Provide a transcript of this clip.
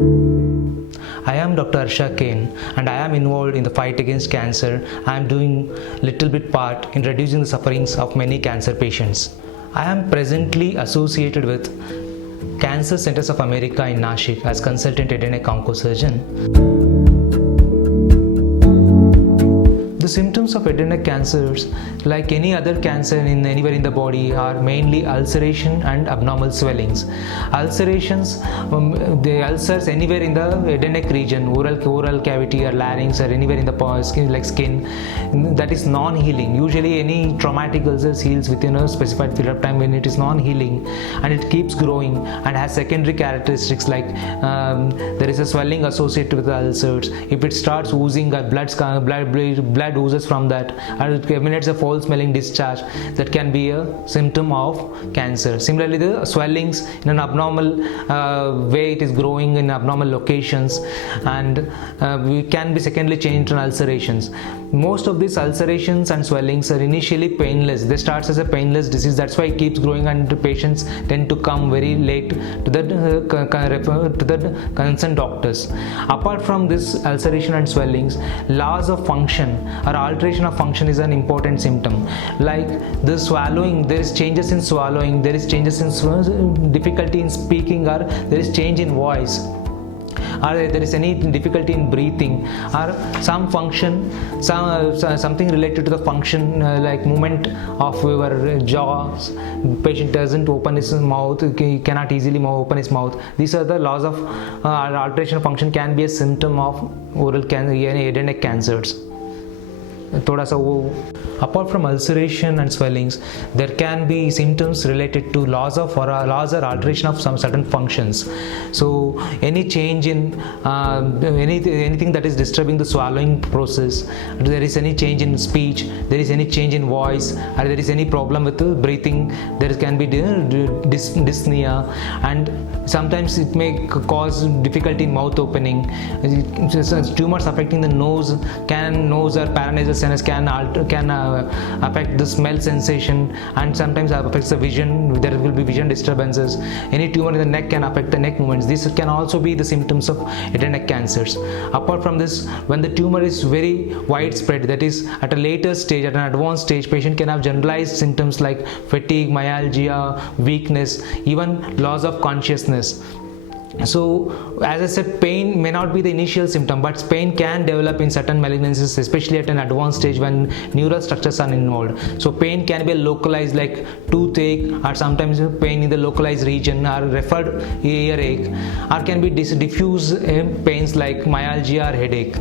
I am Dr. Arsha Kane and I am involved in the fight against cancer. I am doing little bit part in reducing the sufferings of many cancer patients. I am presently associated with Cancer Centers of America in Nashik as consultant head and neck oncosurgeon. The symptoms of head and neck cancers, like any other cancer anywhere in the body, are mainly ulceration and abnormal swellings. Ulcerations, the ulcers anywhere in the head and neck region, oral cavity or larynx or anywhere in the skin, like skin, that is non-healing. Usually any traumatic ulcers heals within a specified period of time when it is non-healing, and it keeps growing and has secondary characteristics like there is a swelling associated with the ulcers. If it starts oozing, blood oozes from that, and it emanates a foul smelling discharge, that can be a symptom of cancer. Similarly, the swellings in an abnormal way, it is growing in abnormal locations, and we can be secondly changed in ulcerations. Most of these ulcerations and swellings are initially painless. They start as a painless disease. That's why it keeps growing, and the patients tend to come very late to the concerned doctors. Apart from this ulceration and swellings, loss of function or alteration of function is an important symptom. Like the swallowing, there is changes in swallowing, there is changes in difficulty in speaking, or there is change in voice, or there is any difficulty in breathing, or some function, something related to the function, like movement of your jaws. Patient doesn't open his mouth, he cannot easily open his mouth. These are the loss of alteration of function, can be a symptom of oral cancer, head and neck cancers. Apart from ulceration and swellings, there can be symptoms related to loss or alteration of some certain functions. So any change in anything that is disturbing the swallowing process, there is any change in speech, there is any change in voice, or there is any problem with breathing, there can be dyspnea, and sometimes it may cause difficulty in mouth opening. Tumors affecting the nose or paranasal sinus can affect the smell sensation, and sometimes affects the vision. There will be vision disturbances. Any tumor in the neck can affect the neck movements. These can also be the symptoms of head and neck cancers. Apart from this, when the tumor is very widespread, that is at a later stage, at an advanced stage, patient can have generalized symptoms like fatigue, myalgia, weakness, even loss of consciousness. So, as I said, pain may not be the initial symptom, but pain can develop in certain malignancies, especially at an advanced stage when neural structures are involved. So, pain can be localized, like toothache, or sometimes pain in the localized region, or referred earache, or can be diffuse pains like myalgia or headache.